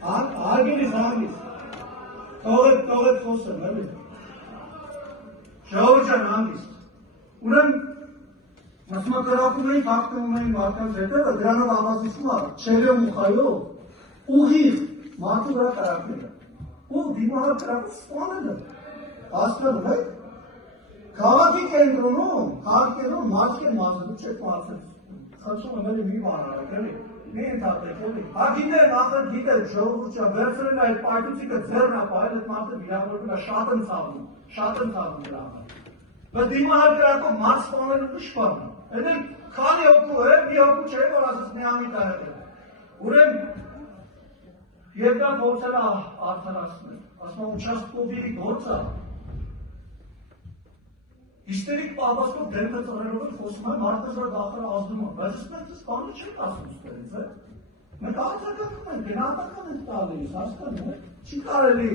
Արգելիս հանգիս, տողետ խոսեմ, էլի, ժողովուրդ ջան հանգիստ, ուրեմ մասմակրակում էինք, հաղթնում էինք մարդկանց հետևը, դրանով ապացուցում չելե մուխայով, ուղիղ մարդու վրա կրակները, ու դիմահար կրակը սպանել է, հասկանում եք, քաղաքի կենտրոնում, քաղաքներում մարդ են մարզելու չեք մարզել, խնդրում եմ էլի մի բան արեք, էլի, մի ընդհատեք, էլի, հագիներ նախր գիտեք, ժողովուրդ ջան, վերցրել է այդ պայթուցիկը ձեռն է պահել, այդ մարդը վիրավորվել է, շատ եմ ցավում դրա համար, բայց դիմահար կրակով մարդ սպանելու ուրիշ բան է, այդ էլ քանի հոգու է, մի հոգու չէ, որ ասես միամիտ է հետել, ուրեմն եւ դա փորձել է արդարացնել, ասում եմ ուչաստկովի գործը Հիստերիկ պահվածքով դեմքը ծռելով էլ խոսում է, մարդը զոր դախարը ազդում է, բայց ասում ես բանը չեք ասում ստերից, մենք արձակակում ենք, գնահատական ենք տալիս, հասկանում եք, չի կարելի